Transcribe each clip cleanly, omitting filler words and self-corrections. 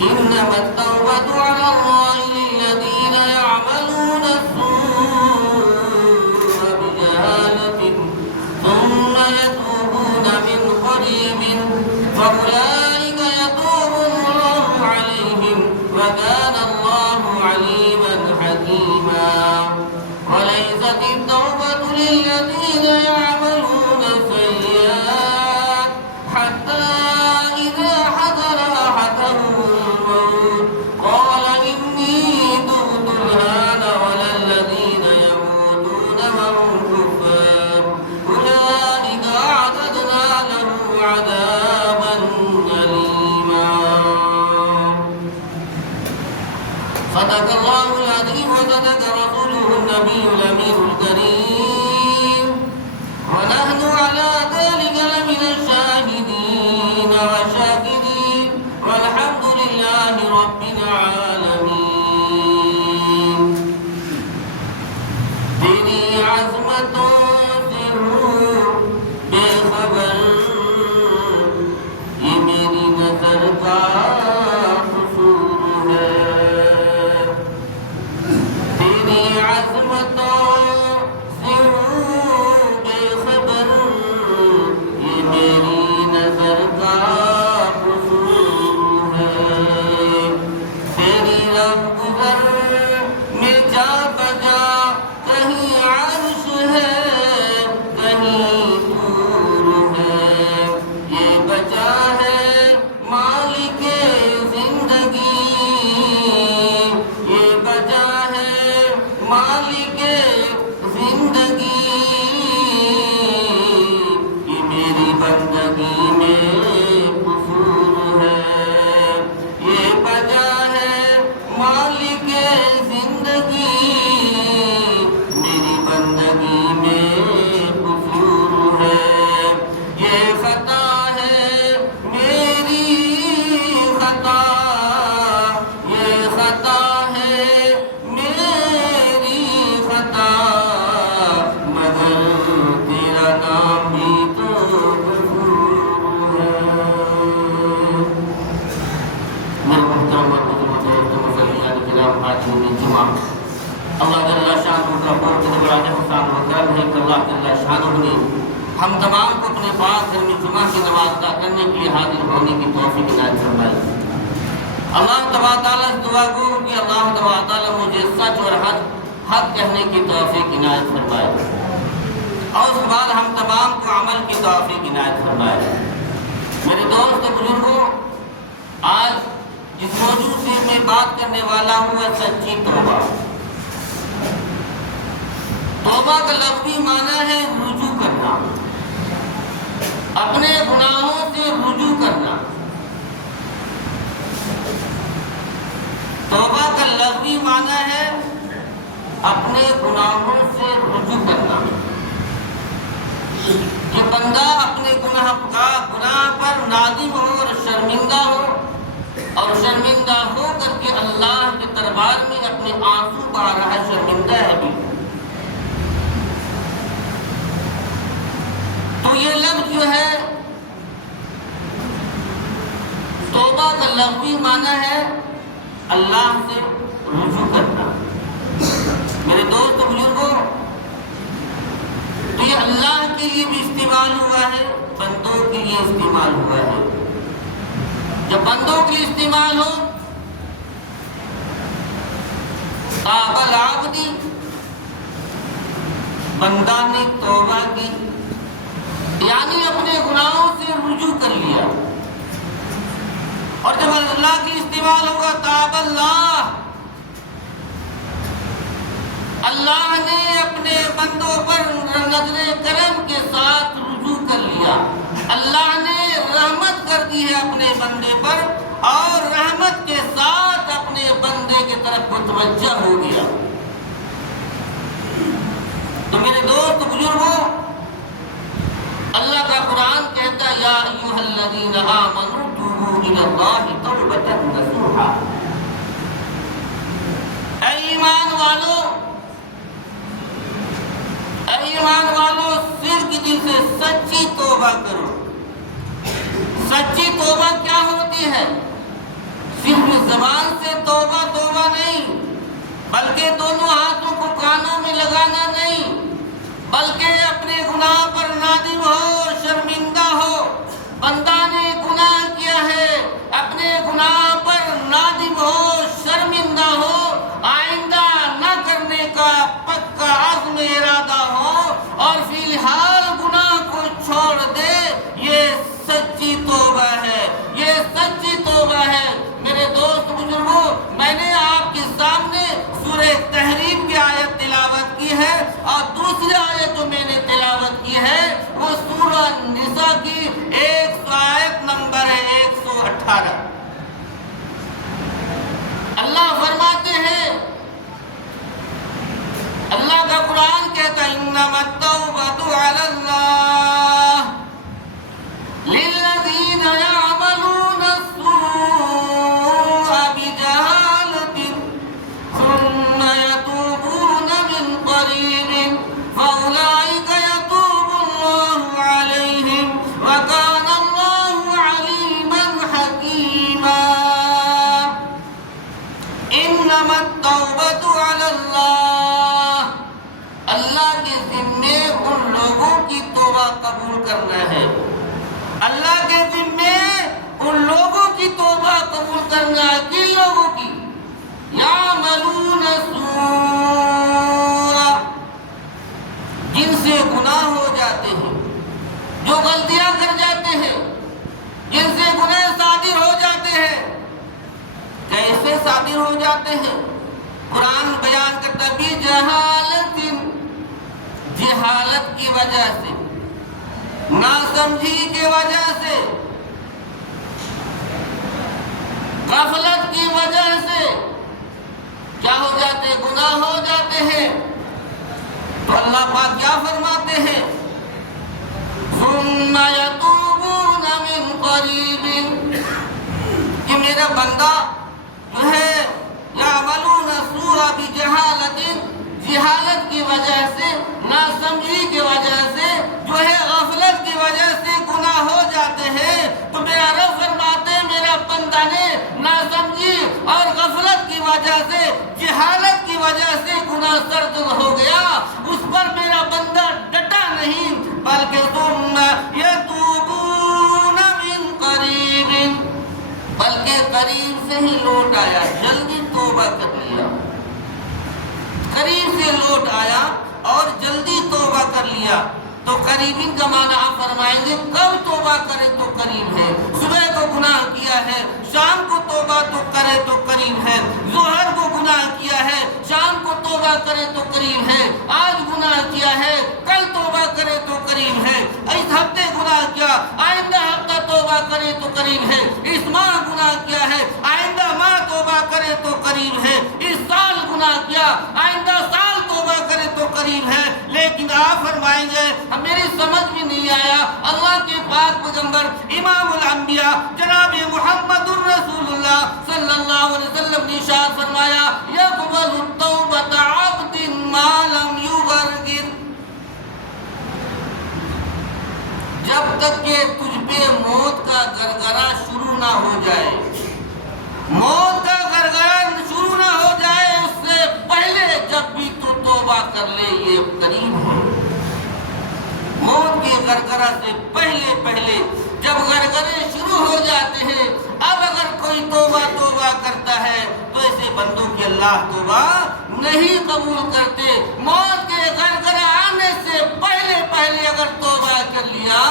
إنما التوبة على الله للذين يعملون السوء بجهالة ثم يتوبون من قريب فأولئك يتوب الله عليهم وكان الله عليما حكيما. وليست التوبة للذين يعملون السيئات حتى إذا حضر أحدهم الموت قال إني تبت الآن ولا الذين يموتون وهم كفار أولئك أعتدنا لهم عذابا أليما. صدق الله العظيم وصدق رسوله النبي الأمين الكريم ونحن على ذلك لمن الشاهدين والشاكرين والحمد لله رب العالمين. تیری عظمتوں سے ہوں بے خبر یہ میری نظر کا قصور ہے. تیری عظمتوں سے ہوں بے خبر یہ میری نظر کا قصور ہے. تیری رب گزر میں جا بجا کہیں عرش ہے کہیں طور ہے. یہ بجا ہے مالک زندگی یہ بجا ہے مالک زندگی. یہ میری بندگی میں قصور ہے. یہ بجا ہے مالک زندگی میری بندگی میں قصور ہے. یہ خطا ہے میری خطا یہ خطا ہے میری خطا مگر تیرا نام بھی تو غفور ہے. میرے محترم اور بزرگ دوستوں مسلمان کرام حاضرین جمع اللہ جل شانہ کا بہت بڑا احسان و کرم ہے کہ اللہ جل شانہ نے ہم تمام کو اپنے پاک گھر میں جمعہ کی نماز ادا کرنے کے لیے حاضر ہونے کی توفیق عنایت فرمائے. اللہ تبارک تعالیٰ سے دعا گو کہ اللہ تبارک تعالیٰ مجھے سچ اور حق کہنے کی توفیق عنایت فرمائے اور اس کے بعد ہم تمام کو عمل کی توفیق عنایت فرمائے. میرے دوست بزرگوں، آج جس موضوع سے میں بات کرنے والا ہوں وہ سچی توبہ. توبہ کا لفظی معنی ہے رجوع کرنا، اپنے گناہوں سے رجوع کرنا. توبہ کا لفظی معنی ہے اپنے گناہوں سے رجوع کرنا. کہ بندہ اپنے گناہ پر نادم ہو اور شرمندہ ہو اور شرمندہ ہو کر کے اللہ کے دربار میں اپنے آنسو بہا رہا ہے، شرمندہ ہے بھی. تو یہ لفظ جو ہے توبہ کا لفظی معنی ہے اللہ سے رجوع کرنا. میرے دوست بزرگوں، تو یہ اللہ کے لیے بھی استعمال ہوا ہے، بندوں کے لیے استعمال ہوا ہے. جب بندوں کے لیے استعمال ہو تاب العبد، بندہ نے توبہ کی یعنی اپنے گناہوں سے رجوع کر لیا. اور جب اللہ کی استعمال ہوگا تاب اللہ، اللہ نے اپنے بندوں پر نظر کرم کے ساتھ رجوع کر لیا. اللہ نے رحمت کر دی ہے اپنے بندے پر اور رحمت کے ساتھ اپنے بندے کی طرف متوجہ ہو گیا. تو میرے دوست بزرگوں، اللہ کا قرآن کہتا ہے یا ایھا الذین آمنوا توبوا الی اللہ توبۃ نصوحا. اے ایمان والو صرف دل سے سچی توبہ کرو. سچی توبہ کیا ہوتی ہے؟ صرف صرف زبان سے توبہ توبہ نہیں، بلکہ دونوں ہاتھوں کو کانوں میں لگانا نہیں، بلکہ اپنے گناہ پر نادم ہو، شرمندہ ہو۔ بندہ نے گناہ کیا ہے، اپنے گناہ پر نادم ہو، شرمندہ ہو، آئندہ نہ کرنے کا پکا عزم ارادہ ہو اور فی الحال گناہ کو چھوڑ دے، یہ سچی توبہ ہے، یہ سچی توبہ ہے۔ میرے دوست بزرگوں، میں نے آپ کے سامنے سورہ تحریم کی آیت تلاوت کی ہے، اور دوسری آیت جو میں نے تلاوت کی ہے وہ سورہ نساء کی آیت نمبر ہے 118۔ اللہ فرماتے ہیں، اللہ کا قرآن کہتا ہے انما التوبۃ علی اللہ للذین یعملون السوء بجہالۃ ثم یتوبون من قریب فاولئک یتوب اللہ علیہم وکان اللہ علیما حکیما۔ انما التوبۃ علی اللہ، اللہ کے ذمے ان لوگوں کی توبہ قبول کرنا ہے، اللہ کے ذمے ان لوگوں کی توبہ قبول کرنا ہے۔ کن لوگوں کی؟ یعملون السوء، جن سے گناہ ہو جاتے ہیں، جو غلطیاں کر جاتے ہیں، جن سے گناہ صادر ہو جاتے ہیں۔ کیسے صادر ہو جاتے ہیں؟ قرآن بیان کرتا ہے بجہالۃ، جہالت کی وجہ سے، ناسمجھی کی وجہ سے، غفلت کی وجہ سے کیا ہو جاتے ہیں؟ گناہ ہو جاتے ہیں۔ تو اللہ پاک کیا فرماتے ہیں؟ ثم یتوبون من قریب، کہ میرا بندہ جو ہے یعملون السوء بجہالۃ، جہالت کی وجہ سے، ناسمجھی کی وجہ سے، جو ہے غفلت کی وجہ سے گناہ ہو جاتے ہیں۔ تو میرا رب فرماتے ہیں میرا بندہ نے ناسمجھی اور غفلت کی وجہ سے، جہالت کی وجہ سے گناہ سرزد ہو گیا، اس پر میرا بندہ ڈٹا نہیں، بلکہ ثم یتوبون من قریب، بلکہ قریب سے ہی لوٹ آیا، جلدی توبہ کر لیا، قریب سے لوٹ آیا اور جلدی توبہ کر لیا۔ تو قریبین کا معنی آپ فرمائیں گے کب توبہ کرے تو قریب ہے؟ صبح کو گناہ کیا ہے، شام کو توبہ تو کرے تو قریب ہے، ظہر کو گناہ کیا ہے، شام کو توبہ کرے تو قریب ہے، آج گناہ کیا ہے، کل توبہ کرے تو قریب ہے، اس ہفتے گناہ کیا، آئندہ ہفتہ توبہ کرے تو قریب ہے، اس ماہ گناہ کیا ہے، آئندہ ماہ توبہ کرے تو قریب ہے، اس سال گناہ کیا، آئندہ سال توبہ کرے تو قریب ہے۔ لیکن آپ فرمائیں گے میری سمجھ میں نہیں آیا، اللہ کے پاک پیغمبر امام الانبیاء جناب محمد الرسول اللہ صلی اللہ علیہ وسلم نے ارشاد فرمایا یقبل التوبۃ عبد ما لم یغرغر، جب تک کہ تجھ پہ موت کا گرگرا شروع نہ ہو جائے، موت کا گرگرا شروع نہ ہو جائے، اس سے پہلے جب بھی تو توبہ کر لے، یہ قریب ہے۔ موت کے گرگرا سے پہلے جب گرگرے شروع ہو جاتے ہیں، اب اگر کوئی توبہ کرتا ہے تو ایسے بندوں کی اللہ توبہ نہیں قبول کرتے۔ موت کے گرگرا آنے سے پہلے اگر توبہ کر لیا،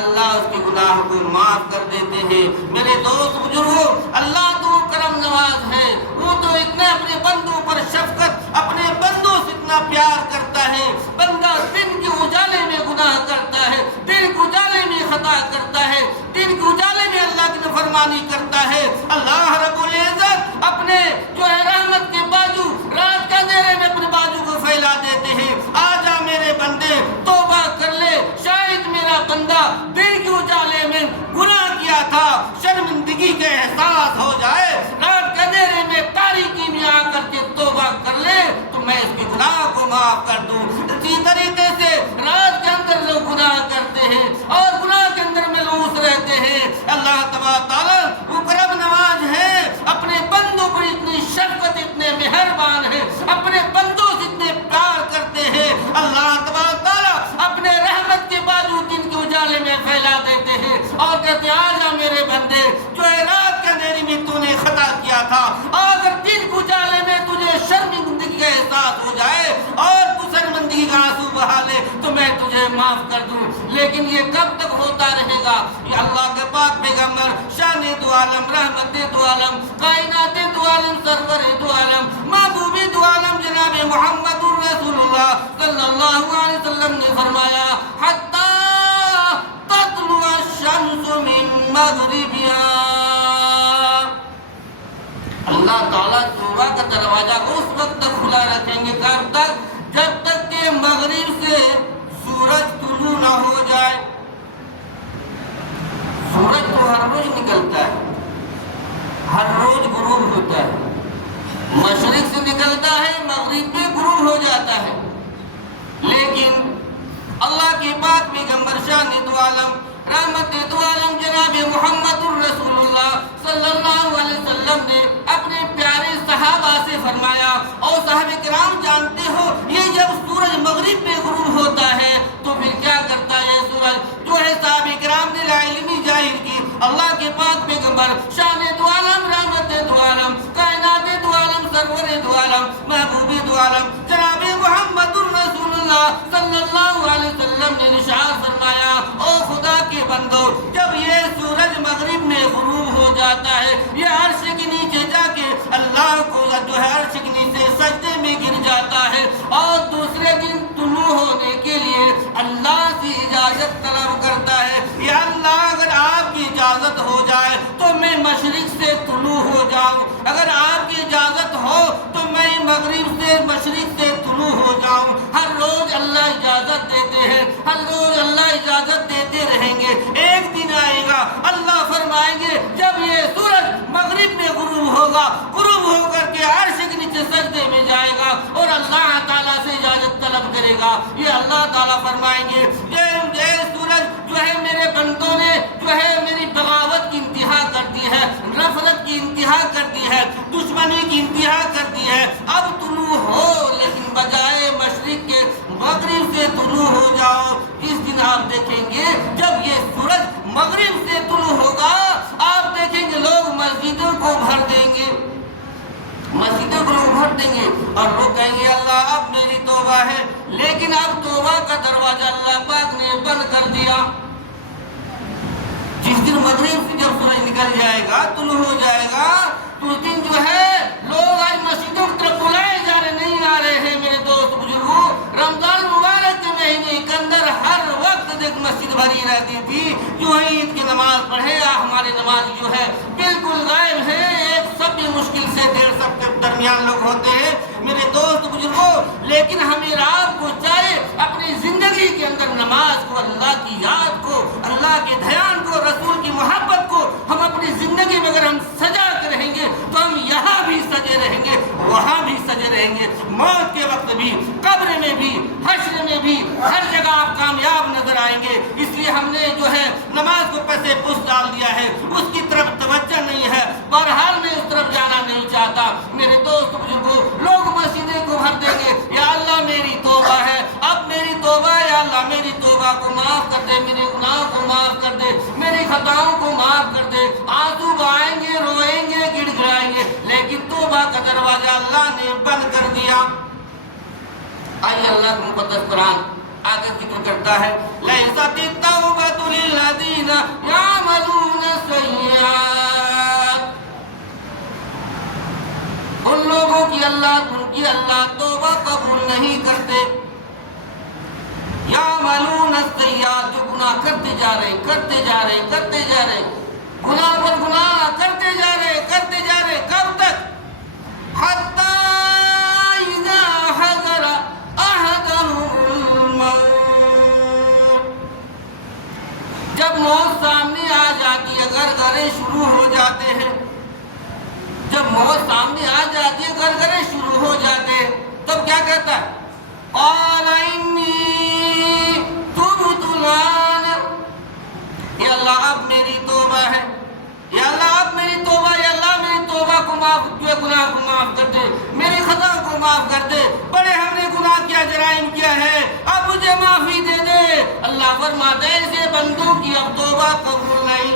اللہ اس کے گناہ کو معاف کر دیتے ہیں۔ میرے دوست بزرگوں، اللہ تو کرم نواز ہے، وہ تو اتنا اپنے بندوں پر شفقت، اپنے بندوں سے اتنا پیار کرتا ہے۔ بندہ دن کے اجالے میں گناہ کرتا ہے، دن کے اجالے میں خطا کرتا ہے، دن کے اجالے میں اللہ کی نافرمانی کرتا ہے، اللہ رب العزت اپنے جو ہے رحمت کے بازو رات کے اندھیرے میں اپنے بازو کو پھیلا دیتے ہیں۔ آجا میرے بندے توبہ کر لے، شاید میرا بندہ دن کے اجالے میں گناہ کیا تھا، شرمندگی کا احساس ہو جائے، رات کے اندھیرے میں تاریکی میں آ کر کے توبہ کر لے تو میں اس کے گناہ کو معاف کر دوں۔ اسی طریقے سے رات کے اندر لوگ گناہ کرتے ہیں اور گناہ کے اندر ملوث رہتے ہیں، اللہ تبارک تعالیٰ وہ کرم نواز ہے، اپنے معاف کر دوں، لیکن یہ کب تک ہوتا رہے گا؟ یہ اللہ کے پاک پیغمبر شان دو عالم، رحمت دو عالم، کائنات دو عالم، سرور دو عالم، محبوب دو عالم جناب محمد رسول اللہ صلی اللہ علیہ وسلم نے فرمایا حتی تطلع الشمس من مغربها۔ اللہ تعالیٰ توبہ کا دروازہ اس وقت تک کھلا رکھیں گے کب تک؟ جب تک کہ مغرب سے سورج طلوع نہ ہو جائے۔ سورج تو ہر روز نکلتا ہے، ہر روز غروب ہوتا ہے، مشرق سے نکلتا ہے مغرب میں غروب ہو جاتا ہے، لیکن اللہ کے پاک پیغمبر شان دو عالم، رحمت دو عالم جناب محمد رسول اللہ صلی اللہ علیہ وسلم نے اپنے پیارے صحابہ سے فرمایا، اور صحابہ کرام جانتے ہو یہ جب سورج مغرب میں غروب ہوتا ہے تو پھر کیا کرتا ہے سورج؟ جو ہے صحابہ کرام نے علمی ظاہر کی اللہ کے پاک پیغمبر شان دو عالم، رحمت دو عالم، کائنات دو عالم، سرور دو عالم، محبوب دو عالم جناب محمد رسول اللہ صلی اللہ علیہ وسلم نے ارشاد فرمایا، او خدا کے بندو، جب یہ سورج مغرب میں غروب ہو جاتا ہے یہ عرش کے نیچے جا کے اللہ کو جو ہے عرش کے نیچے سجدے میں گر جاتا ہے، اور دوسرے دن طلوع ہونے کے لیے اللہ سے اجازت طلب کرتا ہے، یا اللہ اگر آپ کی اجازت ہو جائے تو میں مشرق سے طلوع ہو جاؤں، اگر آپ کی اجازت ہو تو میں مغرب سے مشرق سے طلوع ہو جاؤں۔ ہر روز اللہ اجازت دیتے ہیں، ہر روز اللہ اجازت دیتے رہیں گے، ایک دن آئے گا اللہ فرمائیں گے جب یہ سورج مغرب میں غروب ہوگا، غروب ہو کر کے عرش کے نیچے سجدے میں جائے گا اور اللہ تعالیٰ سے اجازت طلب کرے گا، یہ اللہ تعالیٰ فرمائیں گے یہ سورج جو ہے میرے بندوں نے جو ہے میری بغاوت کی انتہا کر دی ہے، نفرت کی انتہا کر دی ہے، دشمنی کی انتہا کر دی ہے، اب طلوع ہو، لیکن بجائے مشرق کے مغرب سے طلوع ہو جاؤ۔ اس دن آپ دیکھیں گے جب یہ سورج مغرب سے طلوع ہوگا آپ دیکھیں گے لوگ مسجدوں کو بھر دیں گے، مسجدوں کو لوگ بھر دیں گے اور لوگ کہیں گے اللہ اب میری توبہ ہے، لیکن اب توبہ کا دروازہ اللہ پاک نے بند کر دیا۔ جس دن مغرب سے جب سورج نکل جائے گا، طلوع ہو جائے گا، تو اس دن جو ہے لوگ آج مسجدوں کی طرف بلائے جا رہے نہیں آ رہے ہیں۔ میرے دوست بزرگوں، رمضان مبارک کے مہینے کے اندر ہر وقت ایک مسجد بھری رہتی تھی، جو ہے عید کی نماز پڑھے، ہماری نماز جو ہے بالکل غائب ہے، ایک سب بھی مشکل سے 150 کے درمیان لوگ ہوتے ہیں میرے دوست بزرگوں، لیکن ہمیں رات کو چاہے اپنی زندگی کے اندر نماز کو، اللہ کی یاد کو، اللہ کے دھیان کو، رسول کی محبت کو ہم اپنی زندگی میں اگر ہم سجا کے رہیں گے تو ہم یہاں بھی سجے رہیں گے، وہاں بھی سجے رہیں گے، موت کے وقت بھی، قبر میں بھی، حشر میں بھی، ہر جگہ آپ کامیاب نظر آئیں گے۔ اس لیے ہم نے جو ہے نماز کو پیسے پوچھ ڈال دیا ہے، اس کی طرف توجہ نہیں ہے، بہرحال میں اس طرف جانا نہیں چاہتا۔ میرے دوست بزرگوں، لوگ مسجدیں کو بھر دیں گے، یا اللہ میری توبہ ہے، اب میری توبہ ہے، یا اللہ میری توبہ کو معاف کر دے، میرے گناہ کو معاف کر دے، میری خطاؤں کو معاف کر دے، آنسو بہائیں گے، روئیں گے، گڑ گڑائیں گے، لیکن توبہ کا دروازہ اللہ نے بند کر دیا۔ آئیے اللہ کا مقدس قرآن آگے ذکر کرتا ہے لَيْسَتِ التَّوْبَةُ لِلَّذِينَ يَعْمَلُونَ السَّيِّئَاتِ، ان لوگوں کی اللہ توبہ قبول نہیں کرتے، يَعْمَلُونَ السَّيِّئَاتِ، جو گناہ کرتے جا رہے گناہ پر گناہ کرتے جا رہے، کب تک؟ حَتَّى إِذَا حَضَرَ أَحَدَهُمُ الْمَوْتُ، جب موت سامنے آ جاتی ہے، گرگرے شروع ہو جاتے ہیں، جب موت سامنے آ جاتی ہے، گرگرے شروع ہو جاتے ہیں، تب کیا کہتا ہے؟ قَالَ إِنِّي تُبْتُ الْآنَ، یا اللہ اب میری توبہ ہے، یا اللہ اب میری توبہ، یا اللہ میری توبہ کو معاف، جو گناہ کو معاف کر دے، میری خطا کو معاف کر دے، بڑے ہم نے گناہ کیا، جرائم کیا ہے، اب مجھے معافی دے دے۔ اللہ فرماتا ہے ایسے بندوں کی اب توبہ قبول نہیں۔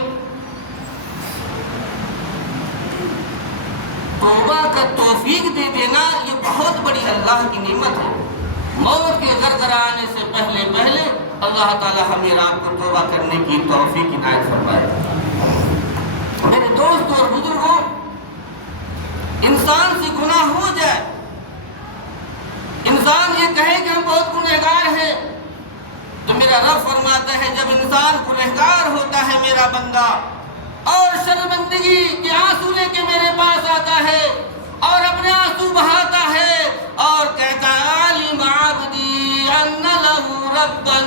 توبہ کا توفیق دے دینا یہ بہت بڑی اللہ کی نعمت ہے۔ موت کے گرگرانے سے پہلے اللہ تعالی ہمیں آپ کو توبہ کرنے کی توفیق عنایت فرمائے۔ میرے دوست اور بزرگوں، انسان سے گناہ ہو جائے، انسان یہ کہے کہ ہم بہت گنہگار ہیں، تو میرا رب فرماتا ہے جب انسان گنہگار ہوتا ہے میرا بندہ اور شرمندگی کے آنسو لے کے میرے پاس آتا ہے اور اپنے آنسو بہاتا ہے اور کہتا ہے علم عبدی ان لہ ربا،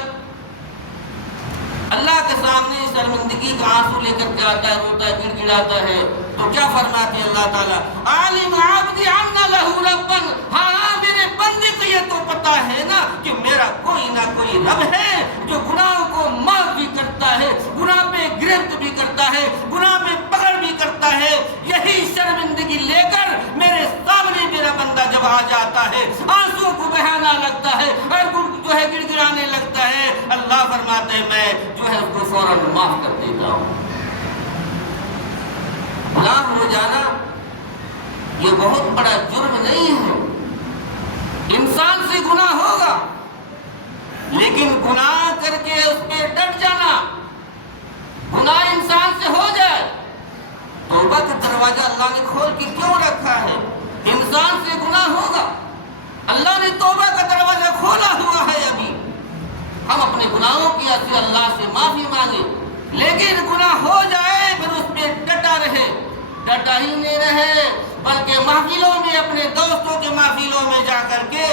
اللہ کے سامنے شرمندگی کا آنسو لے کر کے آتا ہے، روتا ہے، گڑ گڑاتا ہے، تو کیا فرماتے ہیں اللہ تعالیٰ؟ عالم عبدی ان لہ ربا، ہاں میرے بندے کو یہ تو پتا ہے نا کہ میرا کوئی نہ کوئی رب ہے جو گناہوں کو معاف بھی کرتا ہے، گناہ پہ گرفت بھی کرتا ہے، گناہ پہ پکڑ بھی کرتا ہے۔ یہی شرمندگی لے کر میرے سامنے میرا بندہ جب آ جاتا ہے، آنسو کو بہانا لگتا ہے اور جو ہے گڑ گڑانے لگتا ہے، اللہ فرماتے ہیں میں جو ہے اس کو فوراً معاف کر دیتا ہوں۔ غلام ہو جانا یہ بہت بڑا جرم نہیں ہے، انسان سے گناہ ہوگا لیکن گناہ کر کے اس پہ ڈٹ جانا، گناہ انسان سے ہو جائے، توبہ کا دروازہ اللہ نے کھول کے کیوں رکھا ہے؟ انسان سے گناہ ہوگا، اللہ نے توبہ کا دروازہ کھولا ہوا ہے، ابھی ہم اپنے گناہوں کی سے اللہ سے معافی مانگے، لیکن گناہ ہو جائے پھر اس پہ ڈٹا رہے، ڈٹا ہی نہیں رہے بلکہ محفلوں میں اپنے دوستوں کے محفلوں میں جا کر کے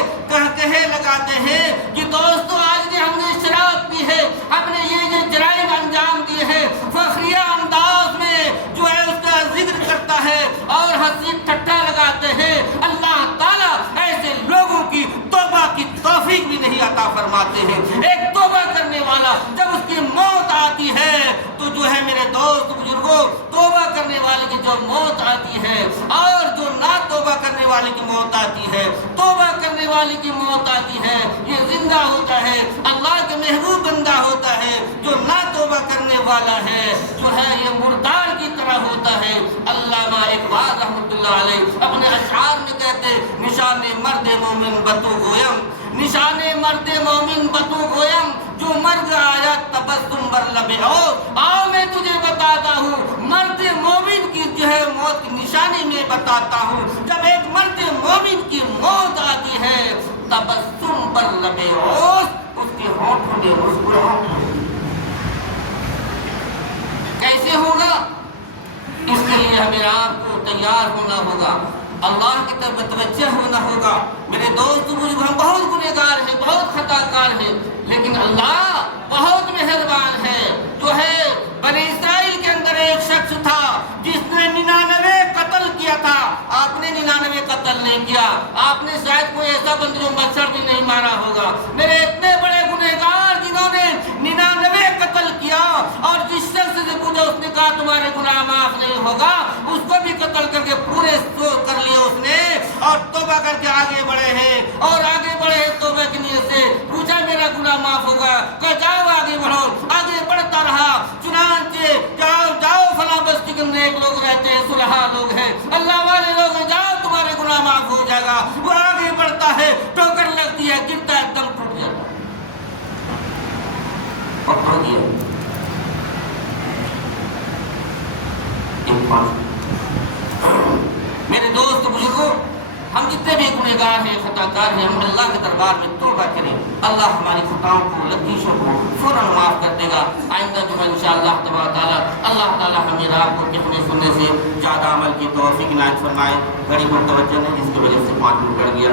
کہے لگاتے ہیں کہ دوستو آج ہم نے شراب پی ہے، ہم نے یہ جرائم انجام دیے ہیں، فخریہ انداز میں جو ہے اس کا ذکر کرتا ہے اور ہنسی ٹھٹھا لگاتے ہیں۔ اللہ تعالیٰ ایسے لوگوں کی توبہ کی توفیق بھی نہیں عطا فرماتے ہیں۔ ایک توبہ کرنے والا جب اس کی موت آتی ہے تو جو ہے میرے دوست بزرگوں، توبہ کرنے والے کی جو موت آتی ہے اور جو نہ توبہ کرنے والے کی موت آتی ہے، توبہ کرنے والے کی موت آتی ہے یہ زندہ ہوتا ہے، اللہ کے محبوب بندہ ہوتا ہے، جو نہ توبہ کرنے والا ہے جو ہے یہ مردار کی طرح ہوتا ہے۔ علامہ اقبال رحمۃ اللہ علیہ اپنے اشعار میں کہتے نشان مرد مومن بتو گویم، نشان مرد مومن بتو گویم، جو مرگ آیا تبسم بر لب آؤ میں تجھے بتاتا ہوں، مرد مومن کی جو ہے موت کی نشانی میں بتاتا ہوں، جب ایک مرد مومن کی موت آتی ہے تبسم بر لب اس کے ہونٹوں میں مسکراہٹ، کیسے ہوگا؟ اس کے لیے ہمیں آپ کو تیار ہونا ہوگا، اللہ کی طرف متوجہ ہونا ہوگا۔ میرے دوست بزرگ ہم بہت گنہگار ہیں، بہت خطا کار ہیں، لیکن اللہ بہت مہربان ہے۔ جو ہے بنی اسرائیل کے اندر ایک شخص تھا جس نے 99 قتل کیا تھا، آپ نے 99 قتل نہیں کیا، آپ نے شاید کوئی ایسا بندہ جو مچھر بھی نہیں مارا ہوگا۔ میرے اتنے بڑے گنہگار جنہوں نے 99 قتل کیا اور جس شخص سے پوچھا اس نے کہا تمہارے گناہ معاف نہیں ہوگا، اس کو بھی قتل کر کے پورے کر لیا اس نے اور توبہ کر کے آگے بڑھے ہیں اور آگے بڑھے ہیں توبہ کی نیت سے، پوچھا میرا گناہ معاف ہوگا، کہا جاؤ آگے بڑھو، آگے بڑھتا رہا، چنانچہ جاؤ فلاں بستی کے نیک لوگ رہتے ہیں، صلحاء لوگ ہیں، اللہ والے لوگ ہیں، جاؤ تمہارے گناہ معاف ہو جائے گا، وہ آگے بڑھتا ہے، ٹھوکر لگتی ہے، گرتا ہے، دم ٹوٹ جاتا ہے، اور ہو گیا میرے دوست بزرگوں، ہم جتنے بھی گنہگار ہیں، خطا کار ہیں، ہم اللہ کے دربار میں توبہ کریں، اللہ ہماری خطاؤں کو، لغزشوں کو فوراً معاف کر دے گا۔ آئندہ جو ہے انشاءاللہ تبارک تعالیٰ اللہ تعالیٰ ہمیں آپ کو کتنے سننے سے زیادہ عمل کی توفیق عنایت فرمائے۔ گھڑی پر توجہ نہیں جس کی وجہ سے 5 منٹ بڑھ گیا۔